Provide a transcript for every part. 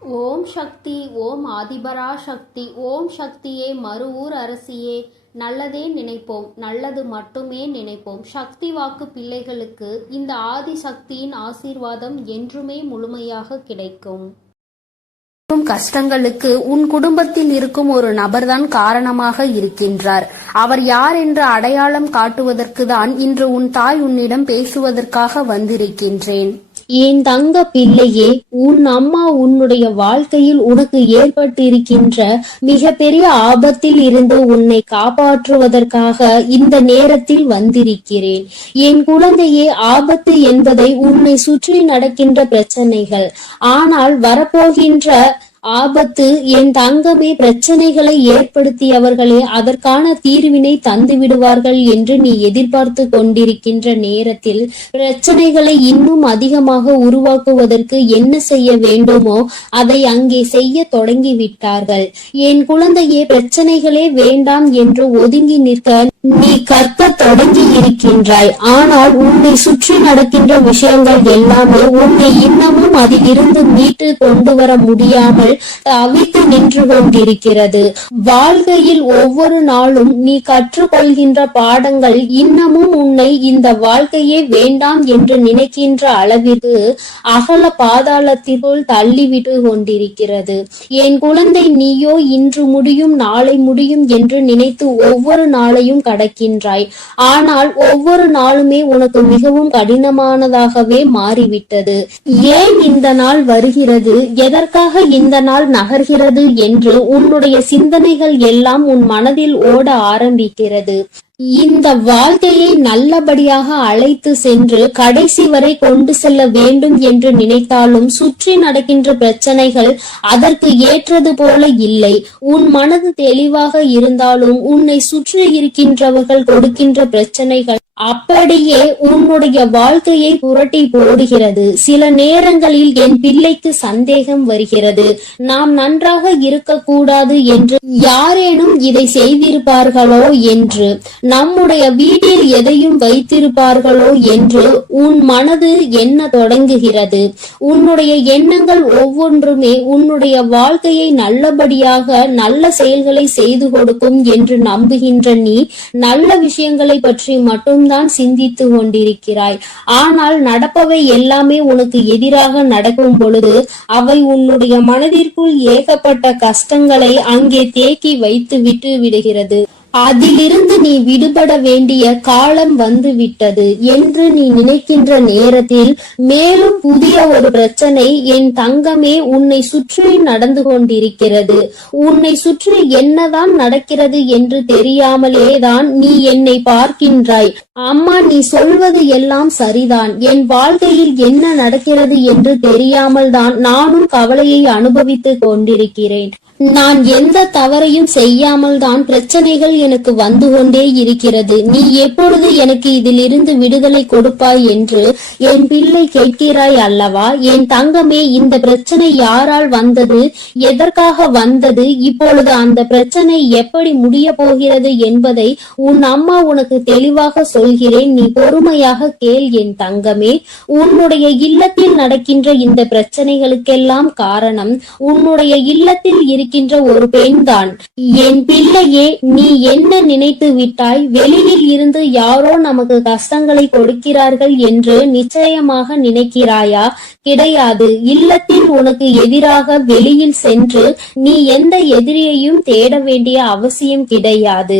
ஓம் சக்தி, ஓம் ஆதிபரா சக்தி, ஓம் சக்தியே, மறுவூர் அரசியே. நல்லதே நினைப்போம், நல்லது மட்டுமே நினைப்போம். சக்தி வாக்கு பிள்ளைகளுக்கு இந்த ஆதிசக்தியின் ஆசீர்வாதம் என்றுமே முழுமையாக கிடைக்கும். கஷ்டங்களுக்கு உன் குடும்பத்தில் இருக்கும் ஒரு நபர்தான் காரணமாக இருக்கின்றார். அவர் யார் என்று அடையாளம் காட்டுவதற்கு தான் இன்று உன் தாய் உன்னிடம் பேசுவதற்காக வந்திருக்கின்றேன். என் தங்க பிள்ளையே, உன் அம்மா உன்னுடைய வாழ்க்கையில் உனக்கு ஏற்பட்டிருக்கின்ற மிக பெரிய ஆபத்தில் இருந்து உன்னை காப்பாற்றுவதற்காக இந்த நேரத்தில் வந்திருக்கிறேன். என் குழந்தையே, ஆபத்து என்பதை உன்னை சுற்றி நடக்கின்ற பிரச்சனைகள், ஆனால் வரப்போகின்ற ஆபத்து என் தங்கமே, பிரச்சனைகளை ஏற்படுத்தியவர்களே அதற்கான தீர்வினை தந்து விடுவார்கள் என்று நீ எதிர்பார்த்து கொண்டிருக்கின்ற நேரத்தில் பிரச்சனைகளை இன்னும் அதிகமாக உருவாக்குவதற்கு என்ன செய்ய வேண்டுமோ அதை அங்கே செய்ய தொடங்கி விட்டார்கள். என் குழந்தையே, பிரச்சனைகளே வேண்டாம் என்று ஒதுங்கி நிற்க நீ கற்க தொடங்கி இருக்கின்றாய். ஆனால் உன்னை சுற்றி நடக்கின்ற விஷயங்கள் எல்லாமே உன்னை இன்னமும் அதில் இருந்து மீட்டு கொண்டு வர முடியாமல் தவித்து நின்று கொண்டிருக்கிறது. வாழ்க்கையில் ஒவ்வொரு நாளும் நீ கற்றுக்கொள்கின்ற பாடங்கள் இன்னமும் உன்னை இந்த வாழ்க்கையே வேண்டாம் என்று நினைக்கின்ற அளவிற்கு அகல பாதாளத்திற்குள் தள்ளிவிட்டு கொண்டிருக்கிறது. என் குழந்தை, நீயோ இன்று முடியும் நாளை முடியும் என்று நினைத்து ஒவ்வொரு நாளையும் கடக்கின்றாய். ஆனால் ஒவ்வொரு நாளுமே உனக்கு மிகவும் கடினமானதாகவே மாறிவிட்டது. ஏன் இந்த நாள் வருகிறது, எதற்காக இந்த நாள் நகர்கிறது என்று உன்னுடைய சிந்தனைகள் எல்லாம் உன் மனதில் ஓட ஆரம்பிக்கிறது. இந்த வாழ்க்கையை நல்லபடியாக அழைத்து சென்று கடைசி வரை கொண்டு செல்ல வேண்டும் என்று நினைத்தாலும் சுற்றி நடக்கின்ற பிரச்சனைகள் அதற்கு ஏற்றது போல இல்லை. உன் மனது தெளிவாக இருந்தாலும் உன்னை சுற்றி இருக்கின்றவர்கள் கொடுக்கின்ற பிரச்சனைகள் அப்படியே உன்னுடைய வாழ்க்கையை புரட்டி போடுகிறது. சில நேரங்களில் என் பிள்ளைக்கு சந்தேகம் வருகிறது, நாம் நன்றாக இருக்கக்கூடாது என்று யாரேனும் இதை செய்திருப்பார்களோ என்று, நம்முடைய வீட்டில் எதையும் வைத்திருப்பார்களோ என்று உன் மனது எண்ண தொடங்குகிறது. உன்னுடைய எண்ணங்கள் ஒவ்வொன்றுமே உன்னுடைய வாழ்க்கையை நல்லபடியாக நல்ல செயல்களை செய்து கொடுக்கும் என்று நம்புகின்ற நீ நல்ல விஷயங்களை பற்றி மட்டும் தான் சிந்தித்து கொண்டிருக்கிறாய். ஆனால் நடப்பவை எல்லாமே உனக்கு எதிராக நடக்கும் பொழுது அவை உன்னுடைய மனதிற்குள் ஏகப்பட்ட கஷ்டங்களை அங்கே தேக்கி வைத்து விட்டு விடுகிறது. அதிலிருந்து நீ விடுபட வேண்டிய காலம் வந்து விட்டது என்று நீ நினைக்கின்ற நேரத்தில் மேலும் புதிய ஒரு பிரச்சனை என் தங்கமே உன்னை சுற்றி நடந்து கொண்டிருக்கிறது. உன்னை சுற்றி என்னதான் நடக்கிறது என்று தெரியாமலே தான் நீ என்னை பார்க்கின்றாய். அம்மா, நீ சொல்வது எல்லாம் சரிதான், என் வாழ்க்கையில் என்ன நடக்கிறது என்று தெரியாமல் தான் நானும் கவலையை அனுபவித்து கொண்டிருக்கிறேன். நான் எந்த தவறையும் செய்யாமல் தான் பிரச்சனைகள் எனக்கு வந்து கொண்டே இருக்கிறது. நீ எப்பொழுது எனக்கு இதிலிருந்து விடுதலை கொடுப்பாய் என்று என் பிள்ளை கேட்கிறாய் அல்லவா? என் தங்கமே, இந்த பிரச்சனை யாரால் வந்தது, எதற்காக வந்தது, இப்பொழுது அந்த பிரச்சனை எப்படி முடிய போகிறது என்பதை உன் அம்மா உனக்கு தெளிவாக சொல்கிறேன். நீ பொறுமையாக கேள் என் தங்கமே. உன்னுடைய இல்லத்தில் நடக்கின்ற இந்த பிரச்சனைகளுக்கெல்லாம் காரணம் உன்னுடைய இல்லத்தில் இருக்கின்ற ஒரு பெண்தான். என் பிள்ளையே, நீ என்ன நினைத்து விட்டாய்? வெளியில் இருந்து யாரோ நமக்கு கஷ்டங்களை கொடுக்கிறார்கள் என்று நிச்சயமாக நினைக்கிறாயா? கிடையாது. இல்லத்தில் உனக்கு எதிராக வெளியில் சென்று நீ எந்த எதிரியையும் தேட வேண்டிய அவசியம் கிடையாது.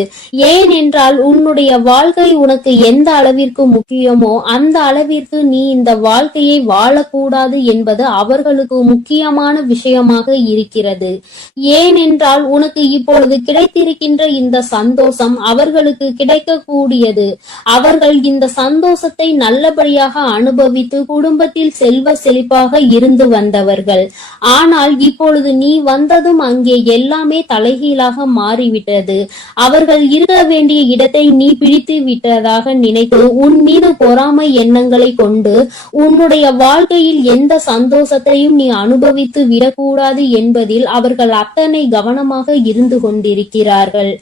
ஏனென்றால் உன்னுடைய வாழ்க்கை உனக்கு எந்த அளவிற்கு முக்கியமோ அந்த அளவிற்கு நீ இந்த வாழ்க்கையை வாழக்கூடாது என்பது அவர்களுக்கு முக்கியமான விஷயமாக இருக்கிறது. ஏனென்றால் உனக்கு இப்பொழுது கிடைத்திருக்கின்ற இந்த சந்தோஷம் அவர்களுக்கு கிடைக்கக்கூடியது. அவர்கள் இந்த சந்தோஷத்தை நல்லபடியாக அனுபவித்து குடும்பத்தில் செல்வ செழிப்பாக இருந்து வந்தவர்கள். ஆனால் இப்பொழுது நீ வந்ததும் அங்கே எல்லாமே தலைகீழாக மாறிவிட்டது. அவர்கள் இருக்க வேண்டிய இடத்தை நீ பிடித்து விட்டதாக நினைத்து உன் மீது பொறாமை எண்ணங்களை கொண்டு உன்னுடைய வாழ்க்கையில் எந்த சந்தோஷத்தையும் நீ அனுபவித்து விடக்கூடாது என்பதில் அவர்கள் அத்தனை கவனமாக இருந்து கொண்டிருக்கிறார்கள்.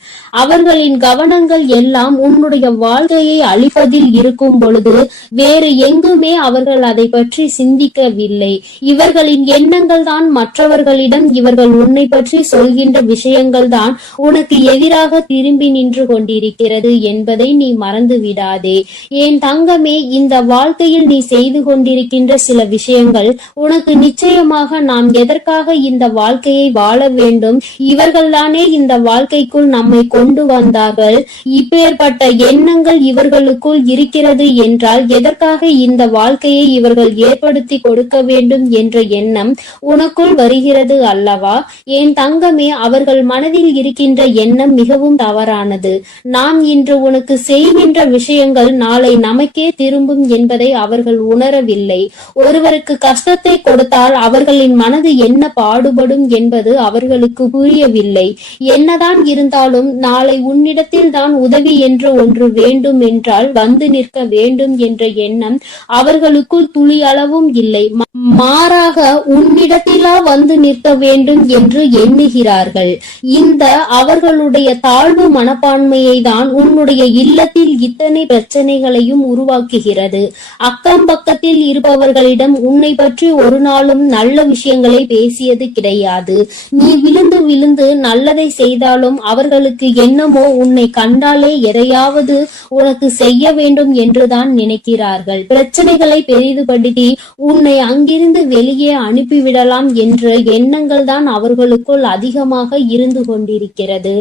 அவர்களின் கவனங்கள் எல்லாம் உன்னுடைய வாழ்க்கையை அழிப்பதில் இருக்கும் பொழுது வேறு எங்குமே அவர்கள் அதை பற்றி சிந்திக்கவில்லை. இவர்களின் எண்ணங்கள் தான் மற்றவர்களிடம் இவர்கள் உன்னை பற்றி சொல்கின்ற விஷயங்கள் தான் உனக்கு எதிராக திரும்பி நின்று கொண்டிருக்கிறது என்பதை நீ மறந்து விடாதே. என் தங்கமே, இந்த வாழ்க்கையில் நீ செய்து கொண்டிருக்கின்ற சில விஷயங்கள் உனக்கு நிச்சயமாக நாம் எதற்காக இந்த வாழ்க்கையை வாழ வேண்டும், இவர்கள்தானே இந்த வாழ்க்கைக்குள் நம்மை கொண்டு வந்தார்கள், இப்பேற்பட்ட எண்ணங்கள் இவர்களுக்குள் இருக்கிறது என்றால் எதற்காக இந்த வாழ்க்கையை இவர்கள் ஏற்படுத்தி கொடுக்க வேண்டும் என்ற எண்ணம் உனக்குள் வருகிறது அல்லவா? என் தங்கமே, அவர்கள் மனதில் இருக்கின்ற எண்ணம் மிகவும் தவறானது. நாம் இன்று உனக்கு செய்கின்ற விஷயங்கள் நாளை நமக்கே திரும்பும் என்பதை அவர்கள் உணரவில்லை. ஒருவருக்கு கஷ்டத்தை கொடுத்தால் அவர்களின் மனது என்ன பாடுபடும் என்பது அவர்களுக்கு புரியவில்லை. என்னதான் இருந்தாலும் நாளை உன்னிடத்தில் தான் உதவி என்று ஒன்று வேண்டும் என்றால் வந்து நிற்க வேண்டும் என்ற எண்ணம் அவர்களுக்குள் துளி அளவும் இல்லை. மாறாக உன்னிடத்திலா வந்து நிற்க வேண்டும் என்று எண்ணுகிறார்கள். இந்த அவர்களுடைய தாழ்வு மனப்பான்மையை தான் உன்னுடைய இல்லத்தில் இத்தனை பிரச்சனைகளையும் உருவாக்குகிறது. அக்கம் பக்கத்தில் இருப்பவர்களிடம் உன்னை பற்றி ஒரு நாளும் நல்ல விஷயங்களை பேசியது கிடையாது. நீ விழுந்து விழுந்து நல்லதை செய்தாலும் அவர்களுக்கு என்னமோ உன்னை கண்டாலே எதையாவது உனக்கு செய்ய வேண்டும் என்றுதான் நினைக்கிறார்கள். பிரச்சனைகளை பெரிதுபடுத்தி உன்னை அங்கிருந்து வெளியே அனுப்பிவிடலாம் என்ற எண்ணங்கள் தான் அவர்களுக்குள் அதிகமாக இருந்து கொண்டிருக்கிறது.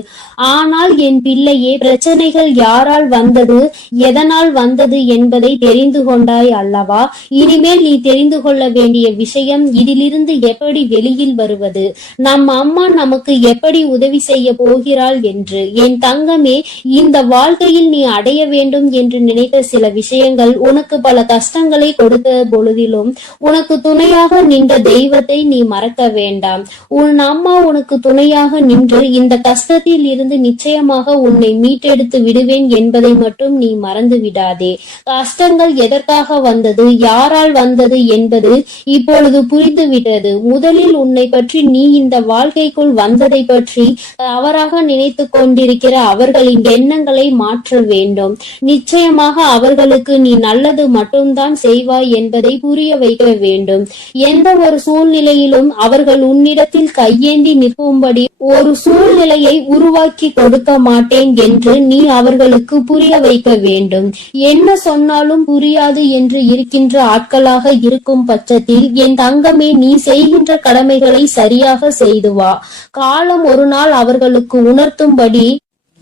ஆனால் என் பிள்ளையே, பிரச்சனைகள் யாரால் வந்தது, எதனால் வந்தது என்பதை தெரிந்து கொண்டாய் அல்லவா? இனிமேல் நீ தெரிந்து கொள்ள வேண்டிய விஷயம் இதிலிருந்து எப்படி வெளியில் வருவது, நம் அம்மா நமக்கு எப்படி உதவி செய்ய போகிறாள் என்று. என் தங்கமே, இந்த வாழ்க்கையில் நீ அடைய வேண்டும் என்று நினைத்த சில விஷயங்கள் உனக்கு பல கஷ்டங்களை கொடுத்த பொழுதிலும் உனக்கு துணையாக நின்ற தெய்வத்தை நீ மறக்க வேண்டாம். உன் அம்மா உனக்கு துணையாக நின்று இந்த கஷ்டத்தில் இருந்து நிச்சயமாக உன்னை மீட்டெடுத்து விடுவேன் என்பதை மட்டும் நீ மறந்து விடாதே. கஷ்டங்கள் எதற்காக வந்தது, யாரால் வந்தது என்பது இப்பொழுது புரிந்துவிட்டது. முதலில் உன்னை பற்றி நீ இந்த வாழ்க்கைக்குள் வந்ததை பற்றி தவறாக நினைத்து கொண்டிருக்கிற அவர்களின் எண்ணங்களை மாற்ற வேண்டும். நிச்சயமாக அவர்களுக்கு நீ நல்லது மட்டும்தான் செய்வாய் என்பதை புரிய வைக்க வேண்டும். எந்த ஒரு சூழ்நிலையிலும் அவர்கள் உன்னிடத்தில் கையேந்தி நிற்கும்படி ஒரு சூழ்நிலையை உருவாக்கி கொடுக்க மாட்டேன் என்று நீ அவர்களுக்கு புரிய வைக்க வேண்டும். என்ன சொன்னாலும் புரியாது என்று இருக்கின்ற ஆட்களாக இருக்கும் பட்சத்தில் என் தங்கமே, நீ செய்கின்ற கடமைகளை சரியாக செய்து வா. காலம் ஒரு நாள் அவர்களுக்கு உணர்த்தும்படி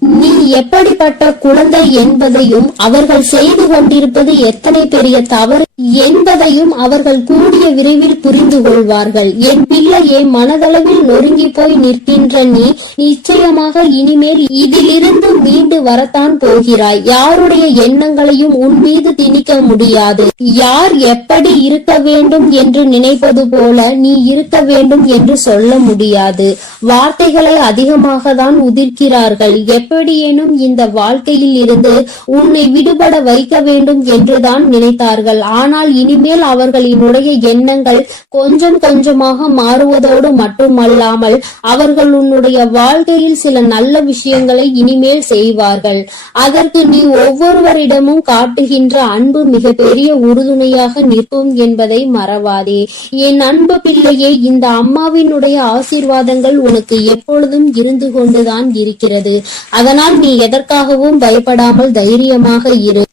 நீ எப்படிப்பட்ட குழந்தை என்பதையும் அவர்கள் செய்து கொண்டிருப்பது எத்தனை பெரிய தவறு என்பதையும் அவர்கள் கூடிய விரைவில் புரிந்து கொள்வார்கள். என் பிள்ளையே, மனதளவில் நொறுங்கி போய் நிற்கின்ற நீ நிச்சயமாக இனிமேல் இதிலிருந்து மீண்டு வரத்தான் போகிறாய். யாருடைய எண்ணங்களையும் உன் மீது திணிக்க முடியாது. யார் எப்படி இருக்க வேண்டும் என்று நினைப்பது போல நீ இருக்க வேண்டும் என்று சொல்ல முடியாது. வார்த்தைகளை அதிகமாக தான் உதிர்க்கிறார்கள். எப்படியேனும் இந்த வாழ்க்கையில் இருந்து உன்னை விடுபட வைக்க வேண்டும் என்றுதான் நினைத்தார்கள். ஆனால் இனிமேல் அவர்களினுடைய எண்ணங்கள் கொஞ்சம் கொஞ்சமாக மாறுவதோடு மட்டுமல்லாமல் அவர்கள் உன்னுடைய வாழ்க்கையில் சில நல்ல விஷயங்களை இனிமேல் செய்வார்கள். அதற்கு நீ ஒவ்வொருவரிடமும் காட்டுகின்ற அன்பு மிக பெரிய உறுதுணையாக நிற்கும் என்பதை மறவாதே. என் அன்பு பிள்ளையே, இந்த அம்மாவினுடைய ஆசீர்வாதங்கள் உனக்கு எப்பொழுதும் இருந்து கொண்டுதான் இருக்கிறது. அதனால் நீ எதற்காகவும் பயப்படாமல் தைரியமாக இரு.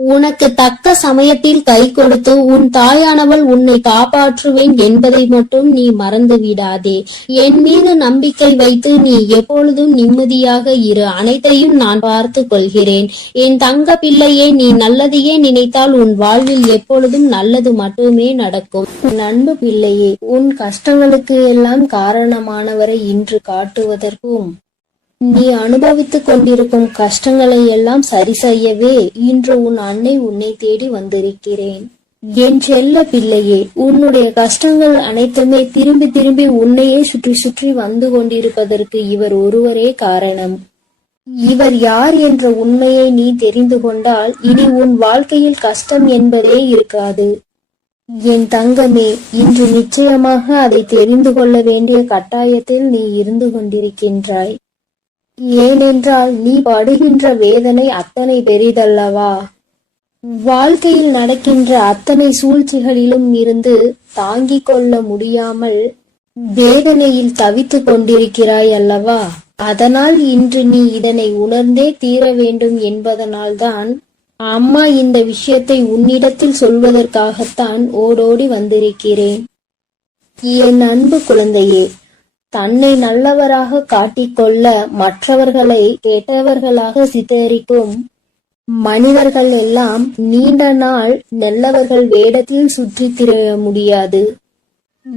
உனக்கு தக்க சமயத்தில் கை கொடுத்து உன் தாயானவள் உன்னை காப்பாற்றுவேன் என்பதை மட்டும் நீ மறந்து விடாதே. என் மீது நம்பிக்கை வைத்து நீ எப்பொழுதும் நிம்மதியாக இரு. அனைத்தையும் நான் பார்த்து கொள்கிறேன். என் தங்க பிள்ளையே, நீ நல்லதையே நினைத்தால் உன் வாழ்வில் எப்பொழுதும் நல்லது மட்டுமே நடக்கும். உன் அன்பு பிள்ளையே, உன் கஷ்டங்களுக்கு எல்லாம் காரணமானவரை இன்று காட்டுவதற்கும் நீ அனுபவித்துக் கொண்டிருக்கும் கஷ்டங்களை எல்லாம் சரி செய்யவே இன்று உன் அன்னை உன்னை தேடி வந்திருக்கிறேன். என் செல்ல பிள்ளையே, உன்னுடைய கஷ்டங்கள் அனைத்துமே திரும்பி திரும்பி உன்னையே சுற்றி சுற்றி வந்து கொண்டிருப்பதற்கு இவர் ஒருவரே காரணம். இவர் யார் என்ற உண்மையை நீ தெரிந்து கொண்டால் இனி உன் வாழ்க்கையில் கஷ்டம் என்பதே இருக்காது. என் தங்கமே, இன்று நிச்சயமாக அதை தெரிந்து கொள்ள வேண்டிய கட்டாயத்தில் நீ இருந்து கொண்டிருக்கின்றாய். ஏனென்றால் நீ படுகின்ற வேதனை அத்தனை பெரிதல்லவா. வாழ்க்கையில் நடக்கின்ற அத்தனை சூழ்ச்சிகளிலும் இருந்து தாங்கிக் கொள்ள முடியாமல் வேதனையில் தவித்துக் கொண்டிருக்கிறாய் அல்லவா. அதனால் இன்று நீ இதனை உணர்ந்தே தீர வேண்டும் என்பதனால்தான் அம்மா இந்த விஷயத்தை உன்னிடத்தில் சொல்வதற்காகத்தான் ஓடோடி வந்திருக்கிறேன். என் அன்பு குழந்தையே, தன்னை நல்லவராக காட்டிக்கொள்ள மற்றவர்களை கெட்டவர்களாக சித்தரிக்கும் மனிதர்கள் எல்லாம் நீண்ட நாள் நல்லவர்கள் வேடத்தில் சுற்றித் திரிய முடியாது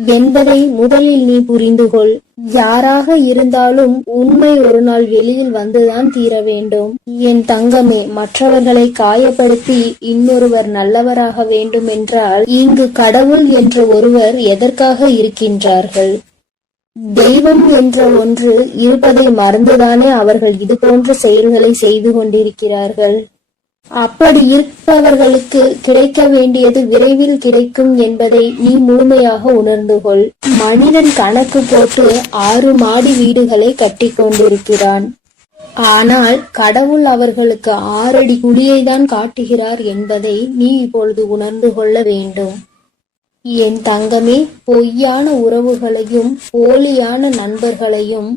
என்பதை முதலில் நீ புரிந்துகொள். யாராக இருந்தாலும் உண்மை ஒரு நாள் வெளியில் வந்துதான் தீர வேண்டும். என் தங்கமே, மற்றவர்களை காயப்படுத்தி இன்னொருவர் நல்லவராக வேண்டும் என்றால் இங்கு கடவுள் என்ற ஒருவர் எதற்காக இருக்கின்றார்கள்? தெய்வம் என்ற ஒன்று இருப்பதை மறந்துதானே அவர்கள் இது போன்ற செயல்களை செய்து கொண்டிருக்கிறார்கள். அப்படி இருப்பவர்களுக்கு கிடைக்க வேண்டியது விரைவில் கிடைக்கும் என்பதை நீ முழுமையாக உணர்ந்து கொள். மனிதன் கணக்கு போட்டு 6 மாடி வீடுகளை கட்டி கொண்டிருக்கிறான். ஆனால் கடவுள் அவர்களுக்கு 6 அடி குழியை தான் காட்டுகிறார் என்பதை நீ இப்பொழுது உணர்ந்து கொள்ள வேண்டும். என் தங்கமே, பொய்யான உறவுகளையும் போலியான நண்பர்களையும்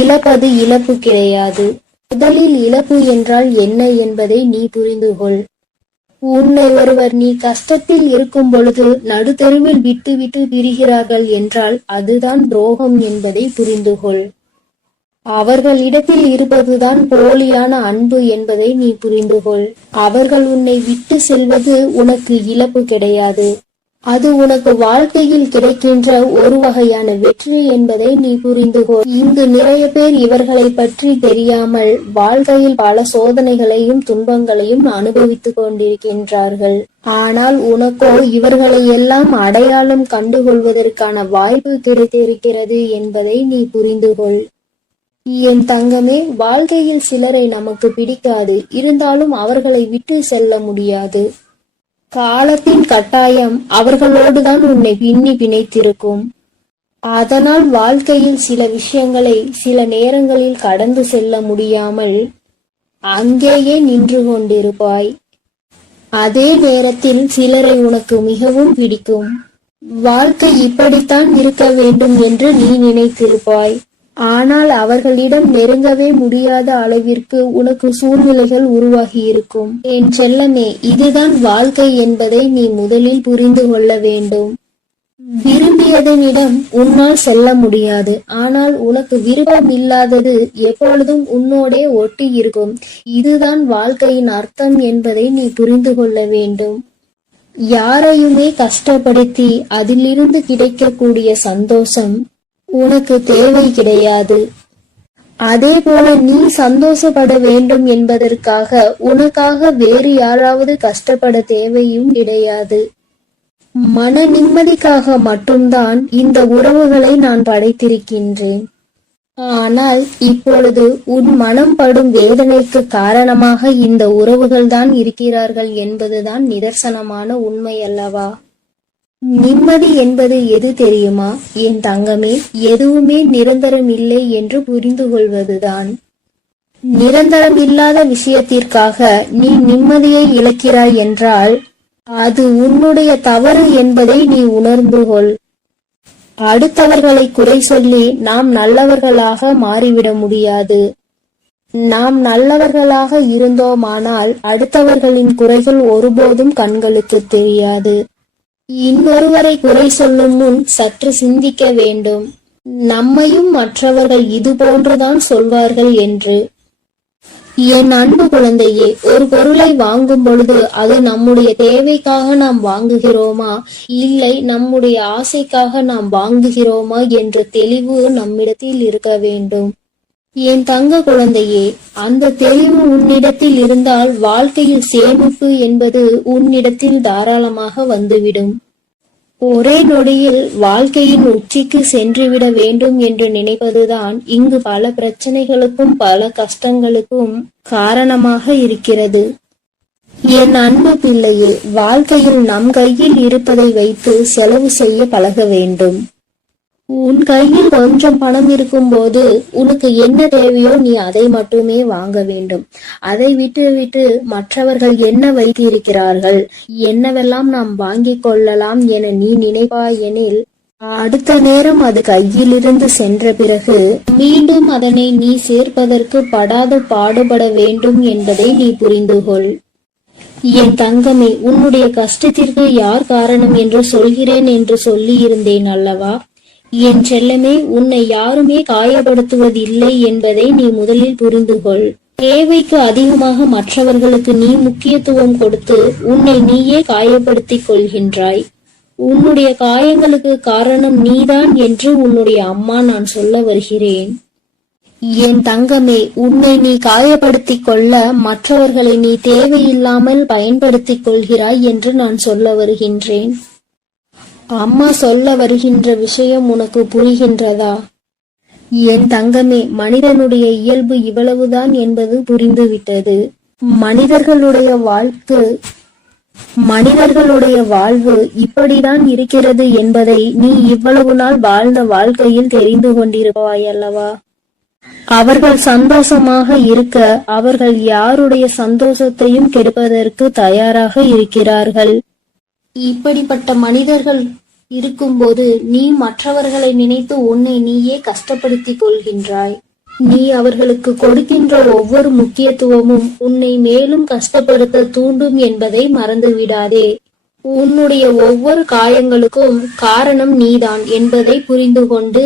இழப்பது இழப்பு கிடையாது. முதலில் இழப்பு என்றால் என்ன என்பதை நீ புரிந்து கொள். உன்னை ஒருவர் நீ கஷ்டத்தில் இருக்கும் பொழுது நடுத்தெருவில் விட்டு விட்டு பிரிகிறார்கள் என்றால் அதுதான் துரோகம் என்பதை புரிந்து கொள். அவர்களிடத்தில் இருப்பதுதான் போலியான அன்பு என்பதை நீ புரிந்து கொள். அவர்கள் உன்னை விட்டு செல்வது உனக்கு இழப்பு கிடையாது. அது உனக்கு வாழ்க்கையில் கிடைக்கின்ற ஒரு வகையான வெற்றி என்பதை நீ புரிந்து கொள். இங்கு நிறைய பேர் இவர்களை பற்றி தெரியாமல் வாழ்க்கையில் பல சோதனைகளையும் துன்பங்களையும் அனுபவித்துக் கொண்டிருக்கின்றார்கள். ஆனால் உனக்கோ இவர்களை எல்லாம் அடையாளம் கண்டுகொள்வதற்கான வாய்ப்பு கிடைத்திருக்கிறது என்பதை நீ புரிந்து கொள். என் தங்கமே, வாழ்க்கையில் சிலரை நமக்கு பிடிக்காது, இருந்தாலும் அவர்களை விட்டு செல்ல முடியாது. காலத்தின் கட்டாயம் அவர்களோடுதான் உன்னை பின்னி பிணைத்திருக்கும். அதனால் வாழ்க்கையில் சில விஷயங்களை சில நேரங்களில் கடந்து செல்ல முடியாமல் அங்கேயே நின்று கொண்டிருப்பாய். அதே நேரத்தில் சிலரை உனக்கு மிகவும் பிடிக்கும். வாழ்க்கை இப்படித்தான் இருக்க வேண்டும் என்று நீ நினைத்திருப்பாய். ஆனால் அவர்களிடம் நெருங்கவே முடியாத அளவிற்கு உனக்கு சூழ்நிலைகள் உருவாகி இருக்கும். என் செல்லமே, இதுதான் வாழ்க்கை என்பதை நீ முதலில் புரிந்து கொள்ள வேண்டும். விரும்பியதனிடம் உன்னால் செல்ல முடியாது, ஆனால் உனக்கு விருப்பம் இல்லாதது எப்பொழுதும் உன்னோடே ஒட்டி இருக்கும். இதுதான் வாழ்க்கையின் அர்த்தம் என்பதை நீ புரிந்து கொள்ள வேண்டும். யாரையுமே கஷ்டப்படுத்தி அதிலிருந்து கிடைக்கக்கூடிய சந்தோஷம் உனக்கு தேவை கிடையாது. அதே போல நீ சந்தோஷப்பட வேண்டும் என்பதற்காக உனக்காக வேறு யாராவது கஷ்டப்பட தேவையும் கிடையாது. மன நிம்மதிக்காக மட்டும்தான் இந்த உறவுகளை நான் படைத்திருக்கின்றேன். ஆனால் இப்பொழுது உன் மனம் படும் வேதனைக்கு காரணமாக இந்த உறவுகள் தான் இருக்கிறார்கள் என்பதுதான் நிதர்சனமான உண்மை அல்லவா? நிம்மதி என்பது எது தெரியுமா என் தங்கமே? எதுவுமே நிரந்தரம் இல்லை என்று புரிந்து கொள்வதுதான். நிரந்தரம் இல்லாத விஷயத்திற்காக நீ நிம்மதியை இழக்கிறாய் என்றால் அது உன்னுடைய தவறு என்பதை நீ உணர்ந்து கொள். அடுத்தவர்களை குறை சொல்லி நாம் நல்லவர்களாக மாறிவிட முடியாது. நாம் நல்லவர்களாக இருந்தோமானால் அடுத்தவர்களின் குறைகள் ஒருபோதும் கண்களுக்கு தெரியாது. இன்னொருவரை குறை சொல்லும் முன் சற்று சிந்திக்க வேண்டும். நம்மையும் மற்றவர்கள் இது போன்றுதான் சொல்வார்கள் என்று. என் அன்பு குழந்தையே, ஒரு பொருளை வாங்கும் பொழுது அது நம்முடைய தேவைக்காக நாம் வாங்குகிறோமா, இல்லை நம்முடைய ஆசைக்காக நாம் வாங்குகிறோமா என்ற தெளிவு நம்மிடத்தில் இருக்க வேண்டும். என் தங்க குழந்தையே, அந்த தெளிவு உன்னிடத்தில் இருந்தால் வாழ்க்கையில் சேமிப்பு என்பது உன்னிடத்தில் தாராளமாக வந்துவிடும். ஒரே நொடியில் வாழ்க்கையின் உச்சிக்கு சென்றுவிட வேண்டும் என்று நினைப்பதுதான் இங்கு பல பிரச்சனைகளுக்கும் பல கஷ்டங்களுக்கும் காரணமாக இருக்கிறது. என் அன்பு பிள்ளையே, வாழ்க்கையில் நம் கையில் இருப்பதை வைத்து செலவு செய்ய பழக வேண்டும். உன் கையில் கொஞ்சம் பணம் இருக்கும்போது உனக்கு என்ன தேவையோ நீ அதை மட்டுமே வாங்க வேண்டும். அதை விட்டு மற்றவர்கள் என்ன வைத்திருக்கிறார்கள், என்னவெல்லாம் நாம் வாங்கிக் கொள்ளலாம் என நீ நினைப்பாயெனில் அடுத்த நேரம் அது கையிலிருந்து சென்ற பிறகு மீண்டும் அதனை நீ சேர்ப்பதற்கு படாத பாடுபட வேண்டும் என்பதை நீ புரிந்து கொள். என் தங்கமே, உன்னுடைய கஷ்டத்திற்கு யார் காரணம் என்று சொல்கிறேன் என்று சொல்லி இருந்தேன் அல்லவா? என் செல்லமே, உன்னை யாருமே காயப்படுத்துவதில்லை என்பதை நீ முதலில் புரிந்து கொள். தேவைக்கு அதிகமாக மற்றவர்களுக்கு நீ முக்கியத்துவம் கொடுத்து உன்னை நீயே காயப்படுத்திக் கொள்கின்றாய். உன்னுடைய காயங்களுக்கு காரணம் நீதான் என்று உன்னுடைய அம்மா நான் சொல்ல வருகிறேன். என் தங்கமே, உன்னை நீ காயப்படுத்திக் கொள்ள மற்றவர்களை நீ தேவையில்லாமல் பயன்படுத்திக் கொள்கிறாய் என்று நான் சொல்ல வருகின்றேன். அம்மா சொல்ல வருகின்ற விஷயம் உனக்கு புரிகின்றதா? என் தங்கமே, மனிதனுடைய இயல்பு இவ்வளவுதான் என்பது புரிந்துவிட்டது. மனிதர்களுடைய வாழ்வு இப்படிதான் இருக்கிறது என்பதை நீ இவ்வளவு நாள் வாழ்ந்த வாழ்க்கையில் தெரிந்து கொண்டிருப்பாய் அல்லவா? அவர்கள் சந்தோஷமாக இருக்க அவர்கள் யாருடைய சந்தோஷத்தையும் கெடுப்பதற்கு தயாராக இருக்கிறார்கள். இப்படிப்பட்ட மனிதர்கள் இருக்கும்போது நீ மற்றவர்களை நினைத்து உன்னை நீயே கஷ்டப்படுத்திக் கொள்கின்றாய். நீ அவர்களுக்கு கொடுக்கின்ற ஒவ்வொரு முக்கியத்துவமும் உன்னை மேலும் கஷ்டப்படுத்த தூண்டும் என்பதை மறந்து விடாதே. உன்னுடைய ஒவ்வொரு காயங்களுக்கும் காரணம் நீதான் என்பதை புரிந்து கொண்டு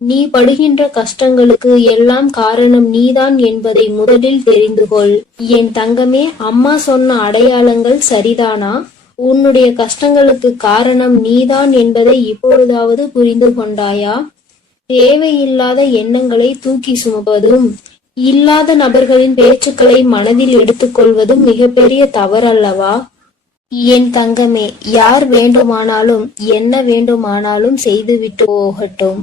நீ படுகின்ற கஷ்டங்களுக்கு எல்லாம் காரணம் நீதான் என்பதை முதலில் தெரிந்து கொள். என் தங்கமே, அம்மா சொன்ன அடையாளங்கள் சரிதானா? உன்னுடைய கஷ்டங்களுக்கு காரணம் நீதான் என்பதை இப்பொழுதாவது புரிந்து கொண்டாயா? தேவையில்லாத எண்ணங்களை தூக்கி சுமப்பதும் இல்லாத நபர்களின் பேச்சுக்களை மனதில் எடுத்துக்கொள்வதும் மிகப்பெரிய தவறல்லவா? என் தங்கமே, யார் வேண்டுமானாலும் என்ன வேண்டுமானாலும் செய்துவிட்டு போகட்டும்.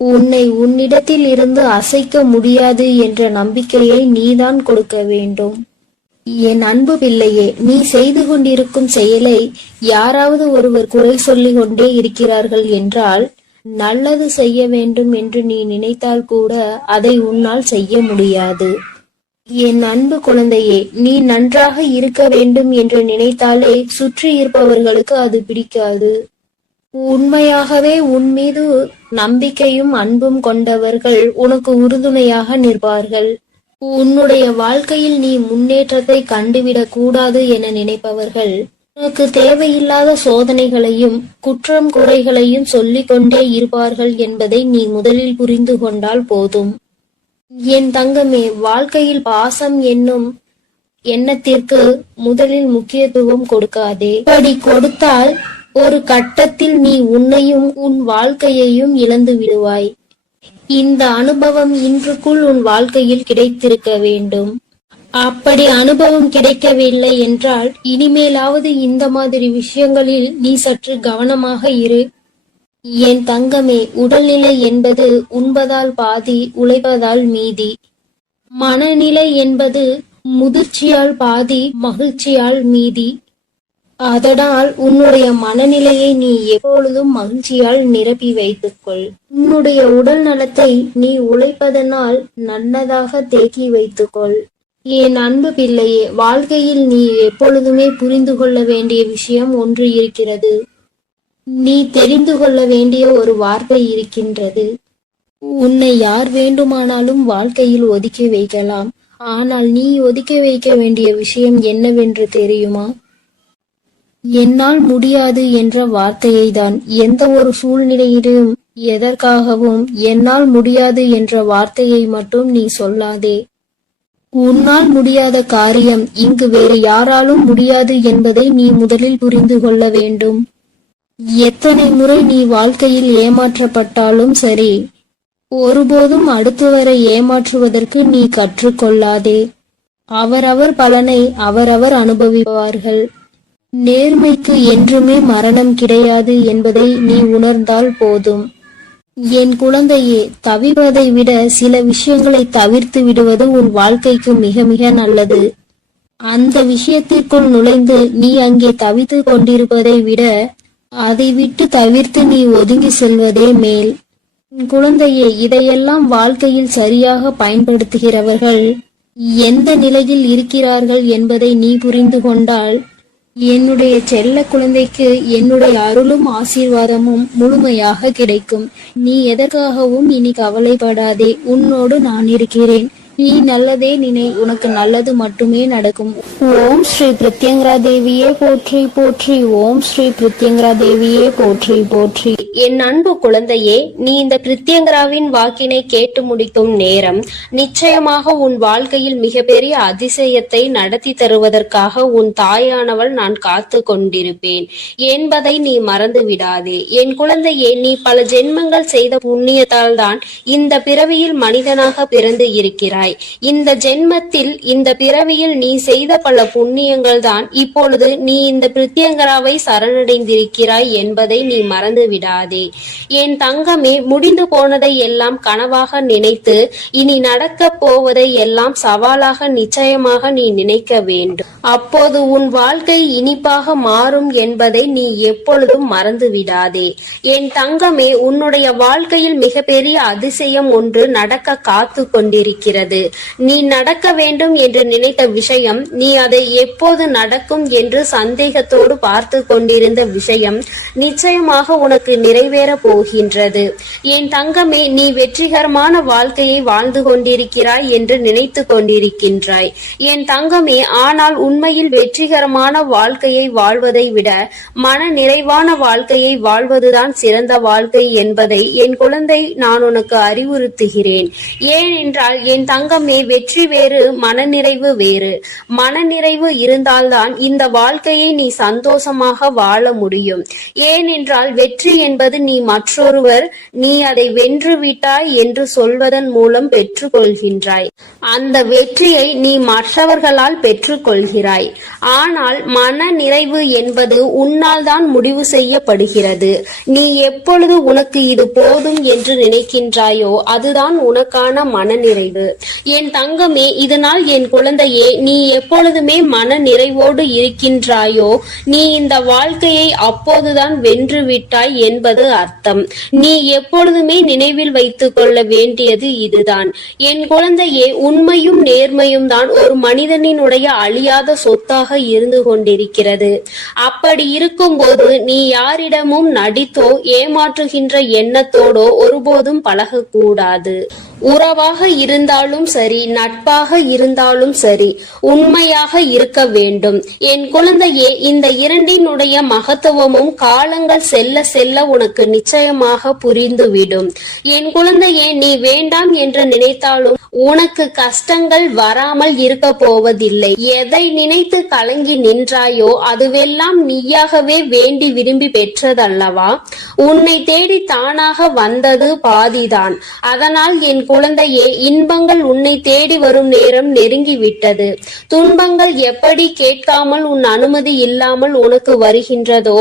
உன்னை உன்னிடத்தில் இருந்து அசைக்க முடியாது என்ற நம்பிக்கையை நீதான் கொடுக்க வேண்டும். என் அன்பு பிள்ளையே, நீ செய்து கொண்டிருக்கும் செயலை யாராவது ஒருவர் குறை சொல்லிக் கொண்டே இருக்கிறார்கள் என்றால் நல்லது செய்ய வேண்டும் என்று நீ நினைத்தால் கூட அதை உன்னால் செய்ய முடியாது. என் அன்பு குழந்தையே, நீ நன்றாக இருக்க வேண்டும் என்று நினைத்தாலே சுற்றி இருப்பவர்களுக்கு அது பிடிக்காது. உண்மையாகவே உன் மீது நம்பிக்கையும் அன்பும் கொண்டவர்கள் உனக்கு உறுதுணையாக நிற்பார்கள். உன்னுடைய வாழ்க்கையில் நீ முன்னேற்றத்தை கண்டுவிடக் கூடாது என நினைப்பவர்கள் உனக்கு தேவையில்லாத சோதனைகளையும் குற்றம் குறைகளையும் சொல்லிக் கொண்டே இருப்பார்கள் என்பதை நீ முதலில் புரிந்து கொண்டால் போதும். என் தங்கமே, வாழ்க்கையில் பாசம் என்னும் எண்ணத்திற்கு முதலில் முக்கியத்துவம் கொடுக்காதே. அப்படி கொடுத்தால் ஒரு கட்டத்தில் நீ உன்னையும் உன் வாழ்க்கையையும் இழந்து விடுவாய். இந்த அனுபவம் இன்றுக்குள் உன் வாழ்க்கையில் கிடைத்திருக்க வேண்டும். அப்படி அனுபவம் கிடைக்கவில்லை என்றால் இனிமேலாவது இந்த மாதிரி விஷயங்களில் நீ சற்று கவனமாக இரு. என் தங்கமே, உடல்நிலை என்பது உண்பதால் பாதி, உழைப்பதால் மீதி. மனநிலை என்பது முதிர்ச்சியால் பாதி, மகிழ்ச்சியால் மீதி. அதனால் உன்னுடைய மனநிலையை நீ எப்பொழுதும் மகிழ்ச்சியால் நிரப்பி வைத்துக்கொள். உன்னுடைய உடல் நலத்தை நீ உழைப்பதனால் நல்லதாக தேக்கி வைத்துக்கொள். என் அன்பு பிள்ளையே, வாழ்க்கையில் நீ எப்பொழுதுமே புரிந்து கொள்ள வேண்டிய விஷயம் ஒன்று இருக்கிறது. நீ தெரிந்து கொள்ள வேண்டிய ஒரு வார்த்தை இருக்கின்றது. உன்னை யார் வேண்டுமானாலும் வாழ்க்கையில் ஒதுக்கி வைக்கலாம். ஆனால் நீ ஒதுக்கி வைக்க வேண்டிய விஷயம் என்னவென்று தெரியுமா? என்னால் முடியாது என்ற வார்த்தையை தான். எந்த ஒரு சூழ்நிலையிலும் எதற்காகவும் என்னால் முடியாது என்ற வார்த்தையை மட்டும் நீ சொல்லாதே. உன்னால் முடியாத காரியம் இங்கு வேறு யாராலும் முடியாது என்பதை நீ முதலில் புரிந்து கொள்ள வேண்டும். எத்தனை முறை நீ வாழ்க்கையில் ஏமாற்றப்பட்டாலும் சரி, ஒருபோதும் அடுத்தவரை ஏமாற்றுவதற்கு நீ கற்றுக்கொள்ளாதே. அவரவர் பலனை அவரவர் அனுபவிப்பார்கள். நேர்மைக்கு என்றுமே மரணம் கிடையாது என்பதை நீ உணர்ந்தால் போதும். என் குழந்தையே, தவிப்பதை விட சில விஷயங்களை தவிர்த்து விடுவது உன் வாழ்க்கைக்கு மிக மிக நல்லது. அந்த விஷயத்திற்குள் நுழைந்து நீ அங்கே தவித்து கொண்டிருப்பதை விட அதை விட்டு தவிர்த்து நீ ஒதுங்கி செல்வதே மேல். குழந்தையே, இதையெல்லாம் வாழ்க்கையில் சரியாக பயன்படுத்துகிறவர்கள் எந்த நிலையில் இருக்கிறார்கள் என்பதை நீ புரிந்து கொண்டால் என்னுடைய செல்ல குழந்தைக்கு என்னுடைய அருளும் ஆசீர்வாதமும் முழுமையாக கிடைக்கும். நீ எதற்காகவும் இனி கவலைப்படாதே. உன்னோடு நான் இருக்கிறேன். நீ நல்லதே நினை, உனக்கு நல்லது மட்டுமே நடக்கும். ஓம் ஸ்ரீ பிரத்யங்கரா தேவியே போற்றி போற்றி. ஓம் ஸ்ரீ பிரத்யங்கரா தேவியே போற்றி போற்றி. என் அன்பு குழந்தையே, நீ இந்த பிரத்யங்கராவின் வாக்கினை கேட்டு முடிக்கும் நேரம் நிச்சயமாக உன் வாழ்க்கையில் மிகப்பெரிய அதிசயத்தை நடத்தி தருவதற்காக உன் தாயானவள் நான் காத்து கொண்டிருப்பேன் என்பதை நீ மறந்து விடாதே. என் குழந்தையே, நீ பல ஜென்மங்கள் செய்த புண்ணியத்தால் தான் இந்த பிறவியில் மனிதனாக பிறந்து இருக்கிறாய். இந்த ஜென்மத்தில், இந்த பிறவியில் நீ செய்த பல புண்ணியங்கள் தான் இப்பொழுது நீ இந்த பிரத்யங்கராவை சரணடைந்திருக்கிறாய் என்பதை நீ மறந்து விடாதே. என் தங்கமே, முடிந்து போனதை எல்லாம் கனவாக நினைத்து இனி நடக்க போவதை எல்லாம் சவாலாக நிச்சயமாக நீ நினைக்க வேண்டும். அப்போது உன் வாழ்க்கை இனிப்பாக மாறும் என்பதை நீ எப்பொழுதும் மறந்து விடாதே. என் தங்கமே, உன்னுடைய வாழ்க்கையில் மிகப்பெரிய அதிசயம் ஒன்று நடக்க காத்து கொண்டிருக்கிறது. நீ நடக்க வேண்டும் என்று நினைத்த விஷயம், நீ அதை எப்போது நடக்கும் என்று சந்தேகத்தோடு பார்த்து கொண்டிருந்த விஷயம் நிச்சயமாக உனக்கு நிறைவேற போகின்றது. என் தங்கமே, நீ வெற்றிகரமான வாழ்க்கையை வாழ்ந்து கொண்டிருக்கிறாய் என்று நினைத்து கொண்டிருக்கின்றாய். என் தங்கமே, ஆனால் உண்மையில் வெற்றிகரமான வாழ்க்கையை வாழ்வதை விட மன நிறைவான வாழ்க்கையை வாழ்வதுதான் சிறந்த வாழ்க்கை என்பதை என் குழந்தை நான் உனக்கு அறிவுறுத்துகிறேன். ஏனென்றால் என் தங்கமே, வெற்றி வேறு, மனநிறைவு வேறு. மனநிறைவு இருந்தால்தான் இந்த வாழ்க்கையை நீ சந்தோஷமாக வாழ முடியும். ஏனென்றால் வெற்றி என்பது நீ மற்றொருவர் நீ அதை வென்று விட்டாய் என்று சொல்வதன் மூலம் பெற்றுக்கொள்கின்றாய். அந்த வெற்றியை நீ மற்றவர்களால் பெற்றுக்கொள்கிறாய். ஆனால் மன நிறைவு என்பது உன்னால் தான் முடிவு செய்யப்படுகிறது. நீ எப்பொழுது உனக்கு இது போதும் என்று நினைக்கின்றாயோ அதுதான் உனக்கான மனநிறைவு. என் தங்கமே, இதனால் என் குழந்தையே, நீ எப்பொழுதுமே மன நிறைவோடு இருக்கின்றாயோ நீ இந்த வாழ்க்கையை அப்போதுதான் வென்று விட்டாய் என்பது அர்த்தம். நீ எப்பொழுதுமே நினைவில் வைத்துக் கொள்ள வேண்டியது இதுதான். என் குழந்தையே, உண்மையும் நேர்மையும் தான் ஒரு மனிதனினுடைய அழியாத சொத்தாக இருந்து கொண்டிருக்கிறது. அப்படி இருக்கும்போது நீ யாரிடமும் நடித்தோ ஏமாற்றுகின்ற எண்ணத்தோடோ ஒருபோதும் பழகக்கூடாது. உறவாக இருந்தாலும் சரி, நட்பாக இருந்தாலும் சரி, உண்மையாக இருக்க வேண்டும். என் குழந்தையே, இந்த இரண்டினுடைய மகத்துவமும் காலங்கள் செல்ல செல்ல உனக்கு நிச்சயமாக புரிந்துவிடும். என் குழந்தையே, நீ வேண்டாம் என்று நினைத்தாலும் உனக்கு கஷ்டங்கள் வராமல் இருக்க போவதில்லை. எதை நினைத்து கலங்கி நின்றாயோ அதுவெல்லாம் நீயாகவே வேண்டி விரும்பி பெற்றதல்லவா? உன்னை தேடி தானாக வந்தது பாதிதான். அதனால் என் குழந்தையே, இன்பங்கள் உன்னை தேடி வரும் நேரம் நெருங்கிவிட்டது. துன்பங்கள் எப்படி கேட்காமல் உன் அனுமதி இல்லாமல் உனக்கு வருகின்றதோ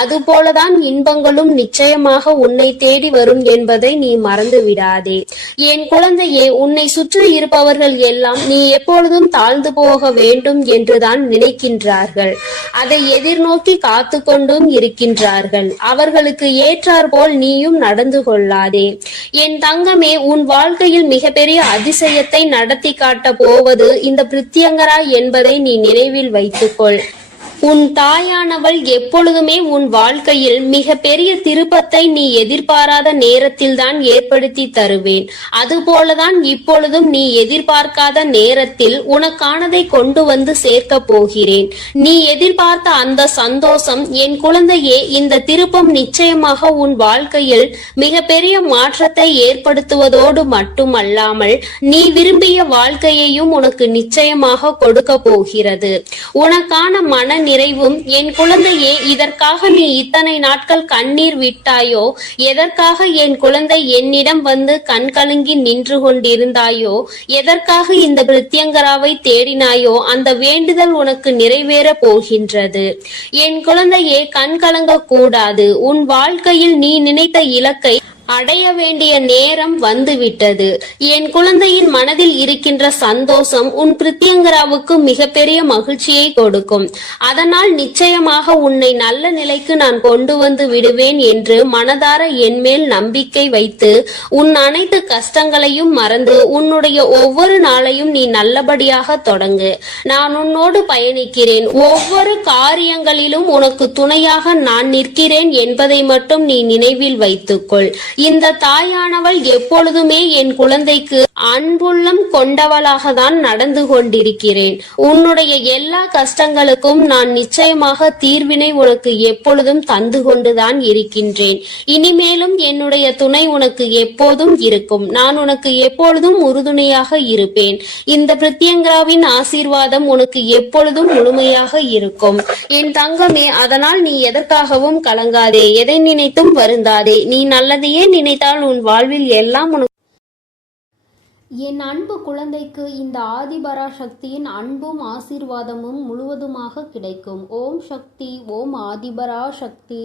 அதுபோலதான் இன்பங்களும் நிச்சயமாக உன்னை தேடி வரும் என்பதை நீ மறந்து விடாதே. என் குழந்தையே, உன்னை சுற்றி இருப்பவர்கள் எல்லாம் நீ எப்பொழுதும் தாழ்ந்து போக வேண்டும் என்றுதான் நினைக்கின்றார்கள். அதை எதிர்நோக்கி காத்து கொண்டும் இருக்கின்றார்கள். அவர்களுக்கு ஏற்றாற்போல் நீயும் நடந்து கொள்ளாதே. என் தங்கமே, உன் வாழ்க்கையில் மிகப்பெரிய அதிசயத்தை நடத்தி காட்ட போவது இந்த பிரத்யங்கரா என்பதை நீ நினைவில் வைத்துக்கொள். உன் தாயானவள் எப்பொழுதுமே உன் வாழ்க்கையில் மிக பெரிய திருப்பத்தை நீ எதிர்பாராத நேரத்தில் தான் ஏற்படுத்தி தருவேன். அதுபோலதான் இப்பொழுதும் நீ எதிர்பார்க்காத நேரத்தில் உனக்கானதை கொண்டு வந்து சேர்க்க போகிறேன். நீ எதிர்பார்த்த அந்த சந்தோஷம் என் குழந்தையே, இந்த திருப்பம் நிச்சயமாக உன் வாழ்க்கையில் மிக பெரிய மாற்றத்தை ஏற்படுத்துவதோடு மட்டுமல்லாமல் நீ விரும்பிய வாழ்க்கையையும் உனக்கு நிச்சயமாக கொடுக்க போகிறது. உனக்கான மன நிறைவும் என் குழந்தையே, இதற்காக நீ இத்தனை நாட்கள் கண்ணீர் விட்டாயோ, எதற்காக என் குழந்தை என்னிடம் வந்து கண் கலங்கி நின்று கொண்டிருந்தாயோ, எதற்காக இந்த பிரத்யங்கராவை தேடினாயோ, அந்த வேண்டுதல் உனக்கு நிறைவேற போகின்றது. என் குழந்தையே, கண் கலங்க கூடாது. உன் வாழ்க்கையில் நீ நினைத்த இலக்கை அடைய வேண்டிய நேரம் வந்துவிட்டது. என் குழந்தையின் மனதில் இருக்கின்ற சந்தோஷம் உன் பிரித்யங்கராவுக்கு மிகப்பெரிய மகிழ்ச்சியை கொடுக்கும். அதனால் நிச்சயமாக உன்னை நல்ல நிலைக்கு நான் கொண்டு வந்து விடுவேன் என்று மனதார என்மேல் நம்பிக்கை வைத்து உன் அனைத்து கஷ்டங்களையும் மறந்து உன்னுடைய ஒவ்வொரு நாளையும் நீ நல்லபடியாக தொடங்கு. நான் உன்னோடு பயணிக்கிறேன். ஒவ்வொரு காரியங்களிலும் உனக்கு துணையாக நான் நிற்கிறேன் என்பதை மட்டும் நீ நினைவில் வைத்துக்கொள். இந்த தாயானவள் எப்பொழுதுமே என் குழந்தைக்கு அன்புள்ளம் கொண்டவளாக தான் நடந்து கொண்டிருக்கிறேன். உன்னுடைய எல்லா கஷ்டங்களுக்கும் நான் நிச்சயமாக தீர்வினை உனக்கு எப்பொழுதும் தந்து கொண்டுதான் இருக்கின்றேன். இனிமேலும் என்னுடைய துணை உனக்கு எப்போதும் இருக்கும். நான் உனக்கு எப்பொழுதும் உறுதுணையாக இருப்பேன். இந்த பிரித்யங்கராவின் ஆசீர்வாதம் உனக்கு எப்பொழுதும் முழுமையாக இருக்கும் என் தங்கமே. அதனால் நீ எதற்காகவும் கலங்காதே, எதை நினைத்தும் வருந்தாதே. நீ நல்லதையே நினைத்தால் உன் வாழ்வில் எல்லாம் உனக்கு. என் அன்பு குழந்தைக்கு இந்த ஆதிபராசக்தியின் அன்பும் ஆசீர்வாதமும் முழுவதுமாக கிடைக்கும். ஓம் சக்தி, ஓம் ஆதிபராசக்தி.